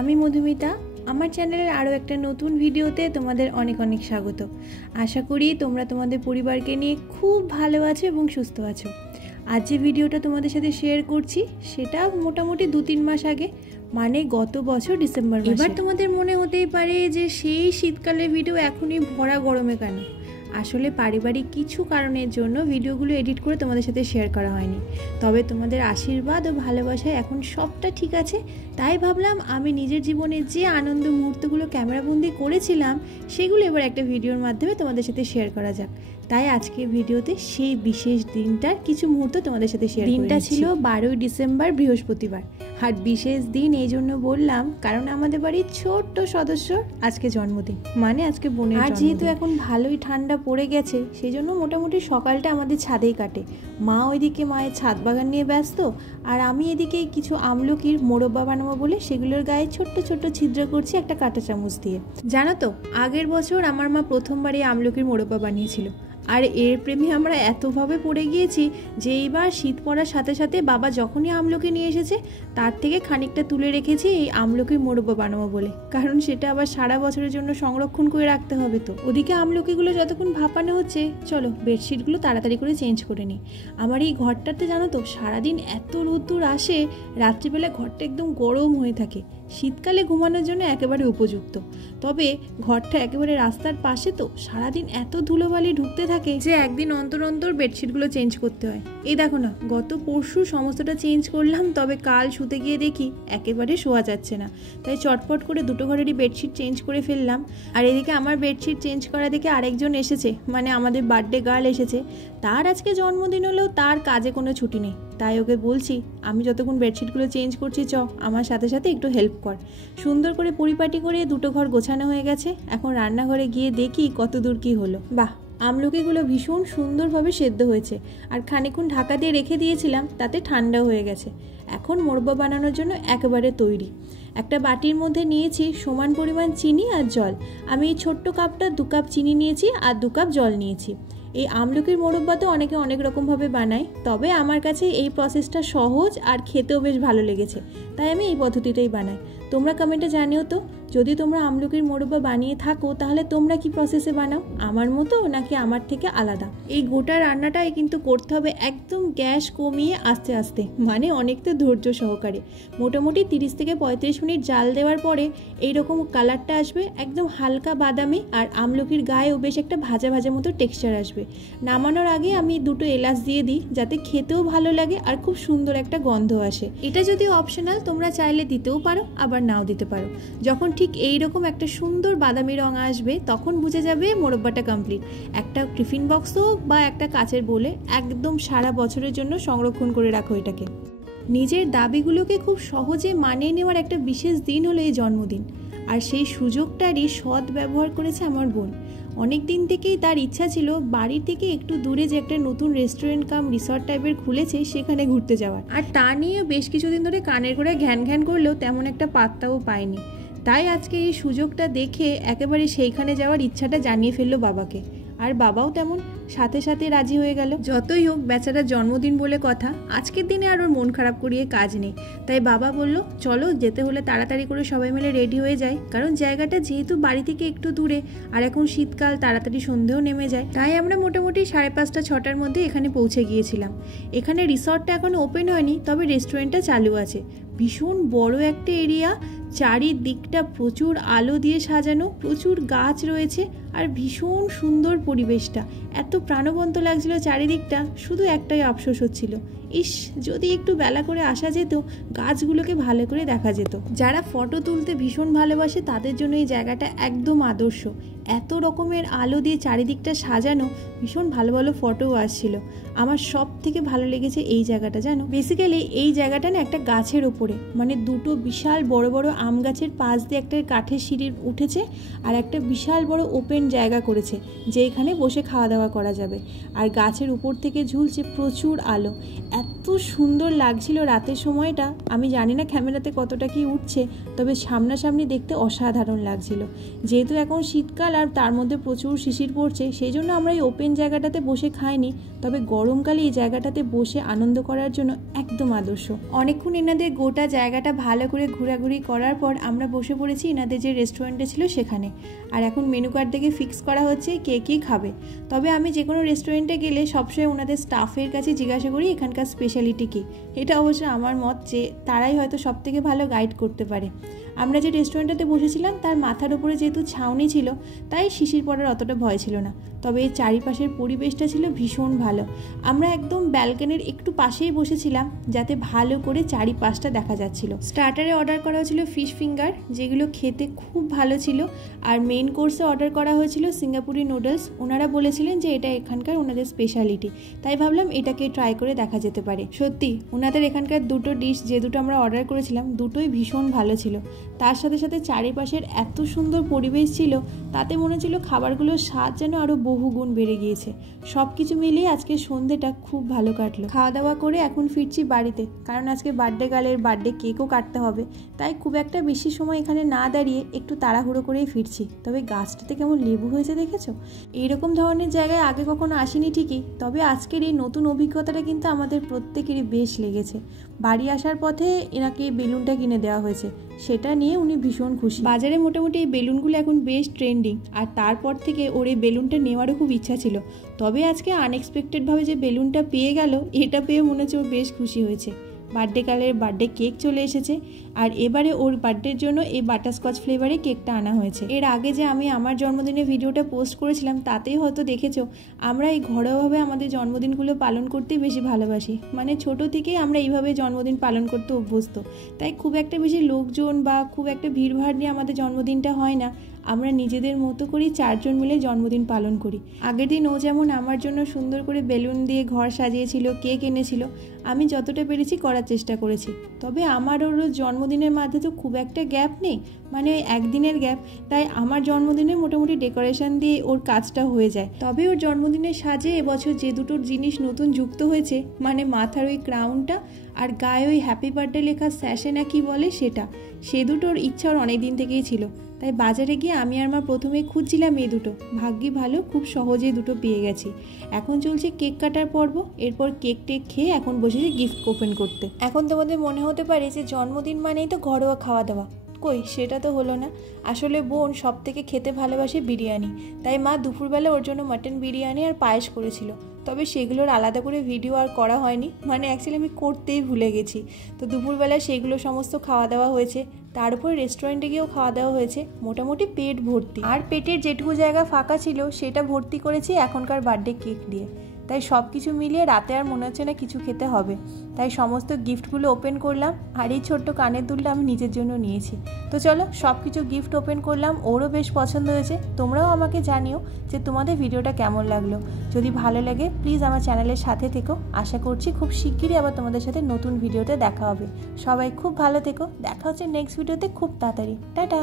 আমি মধুমিতা। আমার চ্যানেলের আরও একটা নতুন ভিডিওতে তোমাদের অনেক অনেক স্বাগত। আশা করি তোমরা তোমাদের পরিবারকে নিয়ে খুব ভালো আছো এবং সুস্থ আছো। আজ যে ভিডিওটা তোমাদের সাথে শেয়ার করছি সেটা মোটামুটি 2-3 মাস আগে, মানে গত বছর ডিসেম্বর মাসে। এবার তোমাদের মনে হতেই পারে যে সেই শীতকালের ভিডিও এখনই ভরা গরমে কেন। আসলে পারিবারিক কিছু কারণের জন্য ভিডিওগুলো এডিট করে তোমাদের সাথে শেয়ার করা হয়নি, তবে তোমাদের আশীর্বাদ ও ভালোবাসায় এখন সবটা ঠিক আছে। তাই ভাবলাম আমি নিজের জীবনে যে আনন্দ মুহূর্তগুলো ক্যামেরাবন্দি করেছিলাম সেগুলো এবার একটা ভিডিওর মাধ্যমে তোমাদের সাথে শেয়ার করা যাক। তাই আজকে ভিডিওতে সেই বিশেষ দিনটার কিছু মুহূর্ত তোমাদের সাথে শেয়ার করি। দিনটা ছিল 12ই ডিসেম্বর, বৃহস্পতিবার। আর বিশেষ দিন এই জন্য বললাম কারণ আমাদের বাড়ির ছোট্ট সদস্যর আজকে জন্মদিন, মানে আজকে বোনের। আর যেহেতু এখন ভালোই ঠান্ডা পড়ে গেছে সেই জন্য মোটামুটি সকালটা আমাদের ছাদেই কাটে। মা ওইদিকে মায়ের ছাদ বাগান নিয়ে ব্যস্ত, আর আমি এদিকে কিছু আমলকির মোরব্বা বানাবো বলে সেগুলোর গায়ে ছোট্ট ছোট্ট ছিদ্র করছি একটা কাঁটা চামচ দিয়ে। জানো তো, আগের বছর আমার মা প্রথমবার এই আমলকির মোরব্বা বানিয়েছিল, আর এর প্রেমে আমরা এতভাবে পড়ে গিয়েছি যে এইবার শীত পড়ার সাথে সাথে বাবা যখনই আমলকি নিয়ে এসেছে তার থেকে খানিকটা তুলে রেখেছি এই আমলকির মোরব্বা বানাবো বলে, কারণ সেটা আবার সারা বছরের জন্য সংরক্ষণ করে রাখতে হবে। তো ওদিকে আমলকিগুলো যতক্ষণ ভাপানো হচ্ছে, চলো বেডশিটগুলো তাড়াতাড়ি করে চেঞ্জ করে নিই। আমার এই ঘরটাতে জানো তো সারাদিন এত রোদ্দুর আসে, রাত্রিবেলা ঘরটা একদম গরম হয়ে থাকে। শীতকালে ঘুমানোর জন্য একেবারে উপযুক্ত, তবে ঘরটা একেবারে রাস্তার পাশে, তো সারাদিন এত ধুলোবালি ঢুকতে থাকে যে একদিন অন্তর অন্তর বেডশিটগুলো চেঞ্জ করতে হয়। এই দেখো না, গত পরশু সমস্তটা চেঞ্জ করলাম, তবে কাল শুতে গিয়ে দেখি একেবারে শোয়া যাচ্ছে না। তাই চটপট করে দুটো ঘরেরই বেডশিট চেঞ্জ করে ফেললাম। আর এদিকে আমার বেডশিট চেঞ্জ করা দেখে আরেকজন এসেছে, মানে আমাদের বার্থডে গার্ল এসেছে। তার আজকে জন্মদিন হলেও তার কাজে কোনো ছুটি নেই। তাই ওকে বলছি, আমি যতক্ষণ বেডশিটগুলো চেঞ্জ করছি আমার সাথে সাথে একটু হেল্প কর। সুন্দর করে পরিপাটি করে দুটো ঘর গোছানো হয়ে গেছে। এখন রান্নাঘরে গিয়ে দেখি কত দূর কী হলো। বাহ, আমলকিগুলো ভীষণ সুন্দরভাবে সেদ্ধ হয়েছে, আর খানিকক্ষণ ঢাকা দিয়ে রেখে দিয়েছিলাম, তাতে ঠান্ডা হয়ে গেছে। এখন মোরব্বা বানানোর জন্য একেবারে তৈরি। একটা বাটির মধ্যে নিয়েছি সমান পরিমাণ চিনি আর জল। আমি এই ছোট্ট কাপটা 2 কাপ চিনি নিয়েছি আর 2 কাপ জল নিয়েছি। এই আমলকির মোরব্বা তো অনেকে অনেক রকমভাবে বানায়, তবে আমার কাছে এই প্রসেসটা সহজ আর খেতেও বেশ ভালো লেগেছে, তাই আমি এই পদ্ধতিটাই বানাই। তোমরা কমেন্টে জানিও তো, যদি তোমরা আমলকির মোরব্বা বানিয়ে থাকো তাহলে তোমরা কি প্রসেসে বানাও, আমার মতো নাকি আমার থেকে আলাদা। এই গোটা রান্নাটাই কিন্তু করতে হবে একদম গ্যাস কমিয়ে আস্তে আস্তে, মানে অনেকটা ধৈর্য সহকারে। মোটামুটি 30 থেকে 35 মিনিট জাল দেওয়ার পরে এইরকম কালারটা আসবে, একদম হালকা বাদামি, আর আমলকির গায়েও বেশ একটা ভাজা ভাজা মতো টেক্সচার আসবে। নামানোর আগে আমি 2টো এলাচ দিয়ে দিই, যাতে খেতেও ভালো লাগে আর খুব সুন্দর একটা গন্ধ আসে। এটা যদি অপশনাল, তোমরা চাইলে দিতেও পারো আবার নাও দিতে পারো। যখন ঠিক এইরকম একটা সুন্দর বাদামি রং আসবে তখন বুঝে যাবে মোরব্বাটা কমপ্লিট। একটা টিফিন বক্স হোক বা একটা কাচের বোলে একদম সারা বছরের জন্য সংরক্ষণ করে রাখো এটাকে। নিজের দাবিগুলোকে খুব সহজে মানিয়ে নেওয়ার একটা বিশেষ দিন হলো এই জন্মদিন, আর সেই সুযোগটারই সৎ ব্যবহার করেছে আমার বোন। অনেক দিন থেকেই তার ইচ্ছা ছিল বাড়ি থেকে একটু দূরে যে একটা নতুন রেস্টুরেন্ট কাম রিসর্ট টাইপের খুলেছে সেখানে ঘুরতে যাওয়ার, আর তা নিয়ে বেশ কিছুদিন ধরে কানের করে ঘ্যান ঘ্যান করলেও তেমন একটা পাত্তাও পায়নি। তাই আজকে এই সুযোগটা দেখে একেবারে সেইখানে যাওয়ার ইচ্ছাটা জানিয়ে ফেললো বাবাকে, আর বাবাও তেমন সাথে সাথে রাজি হয়ে গেল। যতই হোক বেচারার জন্মদিন বলে কথা, আজকের দিনে আর ওর মন খারাপ করিয়ে কাজ নেই। তাই বাবা বলল চলো যেতে হলে তাড়াতাড়ি করে সবাই মিলে রেডি হয়ে যায়, কারণ জায়গাটা যেহেতু বাড়ি থেকে একটু দূরে আর এখন শীতকাল, তাড়াতাড়ি সন্ধেও নেমে যায়। তাই আমরা মোটামুটি 5:30-6টার মধ্যে এখানে পৌঁছে গিয়েছিলাম। এখানে রিসর্টটা এখন ওপেন হয়নি, তবে রেস্টুরেন্টটা চালু আছে। ভীষণ বড় একটা এরিয়া, চারিদিকটা প্রচুর আলো দিয়ে সাজানো, প্রচুর গাছ রয়েছে, আর ভীষণ সুন্দর পরিবেশটা। এত প্রাণবন্ত লাগছিল চারিদিকটা, শুধু একটাই আফসোস হচ্ছিল, ইস যদি একটু বেলা করে আসা যেত, গাছগুলোকে ভালো করে দেখা যেত। যারা ফটো তুলতে ভীষণ ভালোবাসে তাদের জন্য এই জায়গাটা একদম আদর্শ। এত রকমের আলো দিয়ে চারিদিকটা সাজানো, ভীষণ ভালো ভালো ফটোও আসছিল। আমার সব থেকে ভালো লেগেছে এই জায়গাটা, জানো বেসিক্যালি এই জায়গাটা না একটা গাছের ওপরে, মানে 2টো বিশাল বড় বড় আম গাছের পাশ দিয়ে একটা কাঠের সিঁড়ি উঠেছে, আর একটা বিশাল বড় ওপেন ওপেন জায়গা করেছে যেখানে বসে খাওয়া দাওয়া করা যাবে। আর গাছের উপর থেকে ঝুলছে প্রচুর আলো, এত সুন্দর লাগছিল রাতের সময়টা। আমি জানি না ক্যামেরাতে কতটা কি উঠছে, তবে সামনাসামনি দেখতে অসাধারণ লাগছিল। যেহেতু এখন শীতকাল আর তার মধ্যে প্রচুর শিশির পড়ছে, সেই জন্য আমরা এই ওপেন জায়গাটাতে বসে খাইনি, তবে গরমকালে এই জায়গাটাতে বসে আনন্দ করার জন্য একদম আদর্শ। অনেকক্ষণ এনাদের গোটা জায়গাটা ভালো করে ঘোরাঘুরি করার পর আমরা বসে পড়েছি এনাদের যে রেস্টুরেন্টে ছিল সেখানে। আর এখন মেনু কার্ড দেখে ফিক্স করা হচ্ছে কে কী খাবে। তবে আমি যে কোনো রেস্টুরেন্টে গেলে সবসময় ওনাদের স্টাফের কাছে জিজ্ঞাসা করি এখানকার স্পেশালিটি কী। এটা অবশ্য আমার মত যে তারাই হয়তো সবথেকে ভালো গাইড করতে পারে। আমরা যে রেস্টুরেন্টটাতে বসেছিলাম তার মাথার উপরে যেহেতু ছাউনি ছিল তাই শিশির পড়ার অতটা ভয় ছিল না, তবে এই চারিপাশের পরিবেশটা ছিল ভীষণ ভালো। আমরা একদম ব্যালকনির একটু পাশেই বসেছিলাম যাতে ভালো করে চারিপাশটা দেখা যাচ্ছিল। স্টার্টারে অর্ডার করা হয়েছিল ফিশ ফিঙ্গার, যেগুলো খেতে খুব ভালো ছিল। আর মেইন কোর্সে অর্ডার করা হয়েছিল সিঙ্গাপুরি নুডলস। ওনারা বলেছিলেন যে এটা এখানকার ওনাদের স্পেশালিটি, তাই ভাবলাম এটাকে ট্রাই করে দেখা যেতে পারে। সত্যি ওনাদের এখানকার দুটো ডিশ যে দুটো আমরা অর্ডার করেছিলাম দুটোই ভীষণ ভালো ছিল। তার সাথে সাথে চারিপাশের এত সুন্দর পরিবেশ ছিল, তাতে মনে হচ্ছিল খাবারগুলোর স্বাদ যেন আরও বহুগুণ বেড়ে গিয়েছে। সব কিছু মিলিয়ে আজকে সন্ধ্যেটা খুব ভালো কাটলো। খাওয়া দাওয়া করে এখন ফিরছি বাড়িতে, কারণ আজকে বার্থডে গার্লের বার্থডে কেকও কাটতে হবে। তাই খুব একটা বেশি সময় এখানে না দাঁড়িয়ে একটু তাড়াহুড়ো করেই ফিরছি। তবে গাছটাতে কেমন লেবু হয়েছে দেখেছো? এইরকম ধরনের জায়গায় আগে কখনো আসিনি ঠিকই, তবে আজকের এই নতুন অভিজ্ঞতাটা কিন্তু আমাদের প্রত্যেকেরই বেশ লেগেছে। বাড়ি আসার পথে এনাকে বেলুনটা কিনে দেওয়া হয়েছে, সেটা নিয়ে উনি ভীষণ খুশি। বাজারে মোটামুটি এই বেলুনগুলো এখন বেশ ট্রেন্ডিং, আর তারপর থেকে ওর এই বেলুনটা নেওয়ারও খুব ইচ্ছা ছিল। তবে আজকে আনএক্সপেক্টেডভাবে যে বেলুনটা পেয়ে গেল, এটা পেয়ে মনে হচ্ছে ও বেশ খুশি হয়েছে। বার্থডে কালের বার্থডে কেক চলে এসেছে, আর এবারে ওর বার্থডের জন্য এই বাটারস্কচ ফ্লেভারে কেকটা আনা হয়েছে। এর আগে যে আমি আমার জন্মদিনের ভিডিওটা পোস্ট করেছিলাম তাতেই হয়তো দেখেছো আমরা এই ঘরোয়াভাবে আমাদের জন্মদিনগুলো পালন করতেই বেশি ভালোবাসি। মানে ছোট থেকেই আমরা এইভাবে জন্মদিন পালন করতে অভ্যস্ত, তাই খুব একটা বেশি লোকজন বা খুব একটা ভিড়ভাড় নিয়ে আমাদের জন্মদিনটা হয় না। আমরা নিজেদের মতো করেই 4 জন মিলে জন্মদিন পালন করি। আগের দিন ও যেমন আমার জন্য সুন্দর করে বেলুন দিয়ে ঘর সাজিয়েছিল, কেক এনেছিল, আমি যতটা পেরেছি করার চেষ্টা করেছি। তবে আমার ওর জন্মদিনের মধ্যে তো খুব একটা গ্যাপ নেই, মানে ওই একদিনের গ্যাপ, তাই আমার জন্মদিনে মোটামুটি ডেকোরেশন দিয়ে ওর কাজটা হয়ে যায়। তবে ওর জন্মদিনের সাজে এবছর যে দুটো জিনিস নতুন যুক্ত হয়েছে, মানে মাথার ওই ক্রাউনটা আর গায়ে ওই হ্যাপি বার্থডে লেখা স্যাশে না কি বলে সেটা, সে দুটোর ইচ্ছা ওর অনেক দিন থেকেই ছিল। তাই বাজারে গিয়ে আমি আর মা প্রথমেই খুঁজছিলাম এই দুটো, ভাগ্যি ভালো খুব সহজেই দুটো পেয়ে গেছি। এখন চলছে কেক কাটার পর্ব, এরপর কেক টেক খেয়ে এখন বসেছি গিফট ওপেন করতে। এখন তোমাদের মনে হতে পারে যে জন্মদিন মানেই তো ঘরোয়া খাওয়া দাওয়া, কই সেটা তো হলো না। আসলে বোন সব থেকে খেতে ভালোবাসে বিরিয়ানি, তাই মা দুপুরবেলা ওর জন্য মাটন বিরিয়ানি আর পায়েস করেছিল। তবে সেগুলোর আলাদা করে ভিডিও আর করা হয়নি, মানে অ্যাকচুয়ালি আমি করতেই ভুলে গেছি। তো দুপুরবেলা সেগুলো সমস্ত খাওয়া দাওয়া হয়েছে, তার উপর রেস্টুরেন্টে গিয়েও খাওয়া দাওয়া হয়েছে, মোটামুটি পেট ভর্তি। আর পেটের যেটুকু জায়গা ফাঁকা ছিল সেটা ভর্তি করেছি এখনকার বার্থডে কেক দিয়ে। তাই সব কিছু মিলিয়ে রাতে আর মনে হচ্ছে না কিছু খেতে হবে। তাই সমস্ত গিফটগুলো ওপেন করলাম, আর এই ছোট্ট কানের দুলটা আমি নিজের জন্য নিয়েছি। তো চলো সব কিছু গিফট ওপেন করলাম, ওরও বেশ পছন্দ হয়েছে। তোমরাও আমাকে জানিও যে তোমাদের ভিডিওটা কেমন লাগলো। যদি ভালো লাগে প্লিজ আমার চ্যানেলের সাথে থেকো। আশা করছি খুব শিগগিরই আবার তোমাদের সাথে নতুন ভিডিওতে দেখা হবে। সবাই খুব ভালো থেকো, দেখা হচ্ছে নেক্সট ভিডিওতে খুব তাড়াতাড়ি। টাটা।